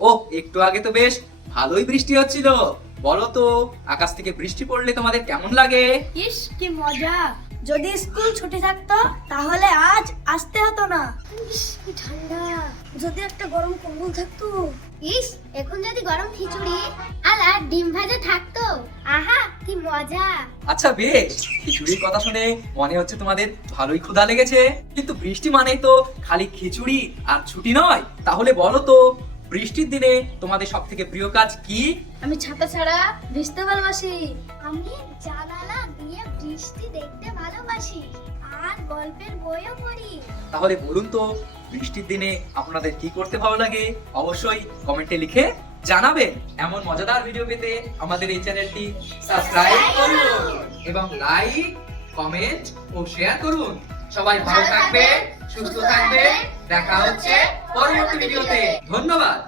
ও একটু আগে তো বেশ ভালোই বৃষ্টি হচ্ছিল। বলো তো আকাশ থেকে বৃষ্টি পড়লে তোমাদের কেমন লাগে? ইস কি মজা! যদি স্কুল ছুটি থাকতো তাহলে আজ আসতে হতো না। ইস কি ঠান্ডা! যদি একটা গরম কম্বল থাকতো। ইস এখন যদি গরম খিচুড়ি আর ডিম ভাজা থাকতো, আহা কি মজা। আচ্ছা বেশ, খিচুড়ির কথা শুনে মনে হচ্ছে তোমাদের ভালোই ক্ষুধা লেগেছে। কিন্তু বৃষ্টি মানেই তো খালি খিচুড়ি আর ছুটি নয়। তাহলে বলো তো বৃষ্টির দিনে তোমাদের সব থেকে প্রিয় কাজ কি? আমি ছাতা ছাড়া ভিজতে ভালোবাসি। আমি জানালা দিয়ে বৃষ্টি দেখতে ভালোবাসি আর গল্পের বইও পড়ি। তাহলে বলুন তো বৃষ্টির দিনে আপনাদের কি করতে ভালো লাগে? অবশ্যই কমেন্টে লিখে জানাবেন। এমন মজাদার ভিডিও পেতে আমাদের এই চ্যানেলটি সাবস্ক্রাইব করুন এবং লাইক, কমেন্ট ও শেয়ার করুন। সবাই ভালো থাকবেন, সুস্থ থাকবেন। দেখা হচ্ছে পরবর্তী ভিডিওতে। ধন্যবাদ।